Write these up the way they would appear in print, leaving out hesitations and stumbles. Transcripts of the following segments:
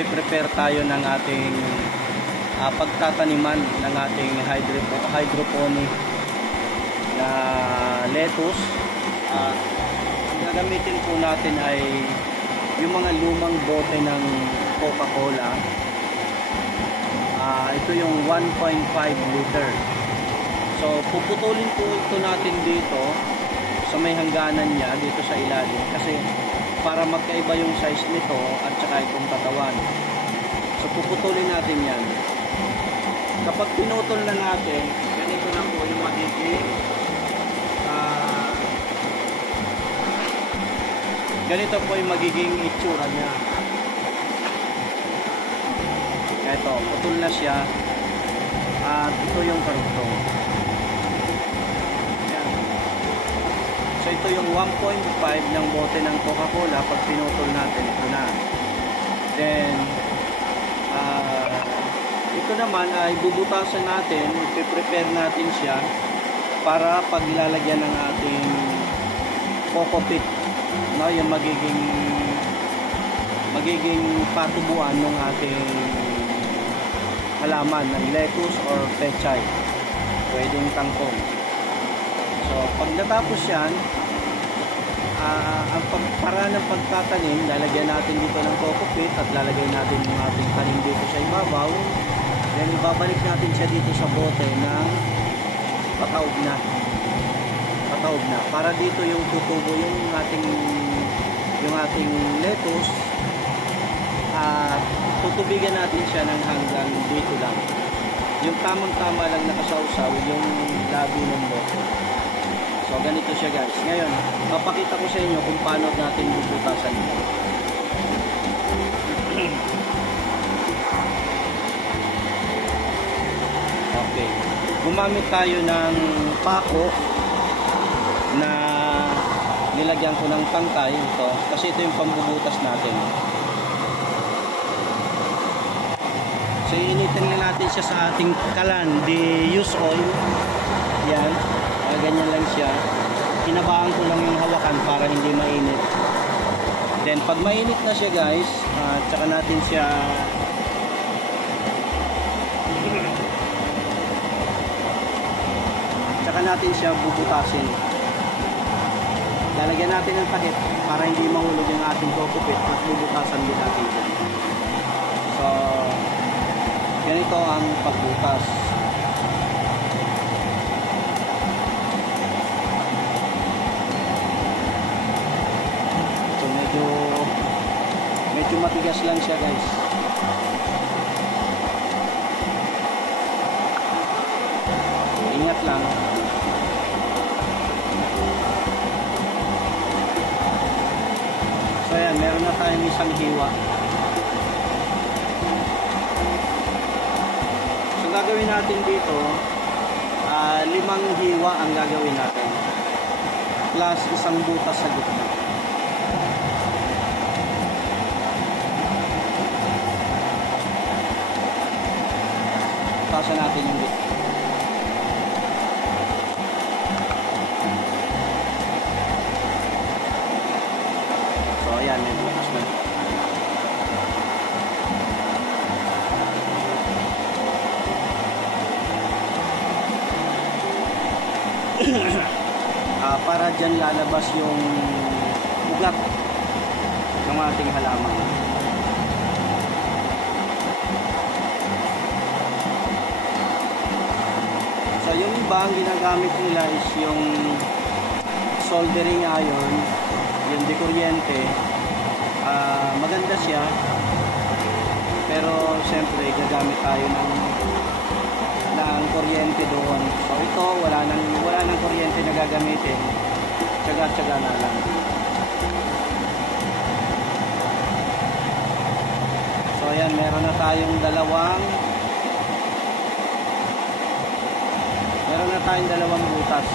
magpe-prepare tayo ng ating pagtataniman ng ating hydroponic na lettuce. Gagamitin po natin ay yung mga lumang bote ng Coca-Cola. Ito yung 1.5 liter. So puputulin po ito natin dito sa may hangganan niya, dito sa ilalim, kasi para magkaiba yung size nito at saka itong katawan. So puputulin natin yan. Kapag pinutol na natin, ganito na po yung magiging ganito po yung magiging itsura niya. Ito, putol na siya at ito yung karugtong. So ito yung 1.5 ng bote ng Coca-Cola. Pag pinutol natin, ito na. Then ito naman ay bubutasan natin, i-prepare natin siya para pag ilalagyan ng ating coco peat, no, yung magiging patubuan ng ating halaman ng lettuce or pechay, pwedeng kangkong. So pag natapos yan, ang paraan ng pagtatanim, lalagyan natin dito ng coco peat at lalagay natin yung ating tanim dito sa ibabaw. Then ibabalik natin siya dito sa bote ng pataob na para dito yung tutubo yung ating lettuce, at tutubigan natin siya ng hanggang dito lang, yung tamang-tama lang nakasawsaw yung labi ng bote. So ganito siya guys. Ngayon papakita ko sa inyo kung paano natin bubutasan ito. Okay, gumamit tayo ng pako na nilagyan ko ng tangkay ito, kasi ito yung pambubutas natin. So iinitin na natin siya sa ating kalan, di use oil. Yan, ganyan lang siya. Kinabaan ko lang yung hawakan para hindi mainit. Then pag mainit na siya guys, tsaka natin siya bubutasin. Lalagyan natin ng takip para hindi mahulog yung ating coco peat at bubutasan din natin dyan. So ganito ang pagbutas. So medyo matigas lang siya guys. Ingat lang. So ayan, meron na tayong isang hiwa. So gagawin natin dito, 5 hiwa ang gagawin natin, plus isang butas sa gitna. Pasa natin yung gitna. Ayan, may butas na. Para dyan lalabas yung ugat ng ating halaman. So yung iba, ang ginagamit nila is yung soldering iron, yung de kuryente. Maganda siya, pero siyempre gagamit tayo ng kuryente doon. So ito wala nang kuryente na gagamitin, tsaga-tsaga na lang. So ayan, meron na tayong dalawang butas.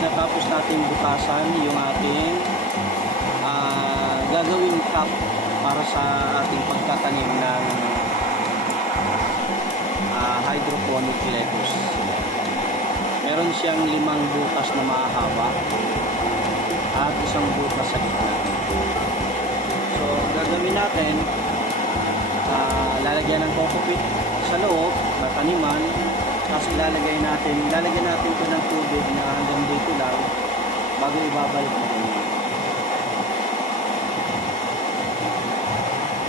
natapos natin butasan yung ating gagawing cup para sa ating pagtatanim ng hydroponic lettuce. Meron siyang 5 butas na mahahaba at 1 butas sa gitna. So, gagawin natin, lalagyan ng kokopit sa loob na taniman, tapos lalagyan natin ito ng tubig na hanggang dito lang bago ibabalik natin.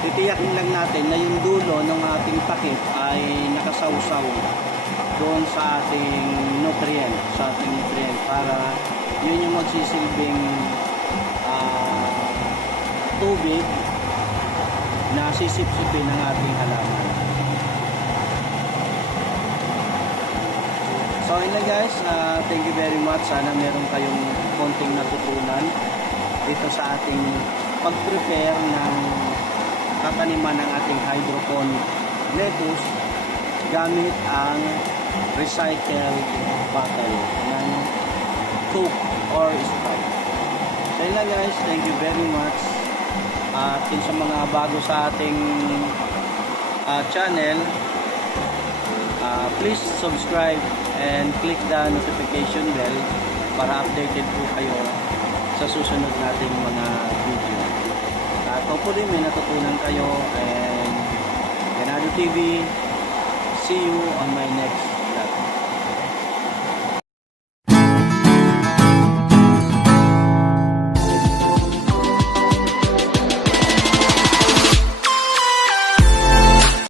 Titiyakin lang natin na yung dulo ng ating takip ay nakasawsaw doon sa ating nutrient, para yun yung magsisilbing tubig na sisipsipin ng ating halaman. So yun lang guys, thank you very much. Sana meron kayong konting natutunan dito sa ating pag-prepare ng tataniman ng ating hydroponic lettuce gamit ang recycled bottle ng Coke or Sprite. So yun lang guys, thank you very much. At yun sa mga bago sa ating channel, please subscribe and click the notification bell para updated po kayo sa susunod nating mga video. At hopefully may natutunan kayo, and Ganado TV, see you on my next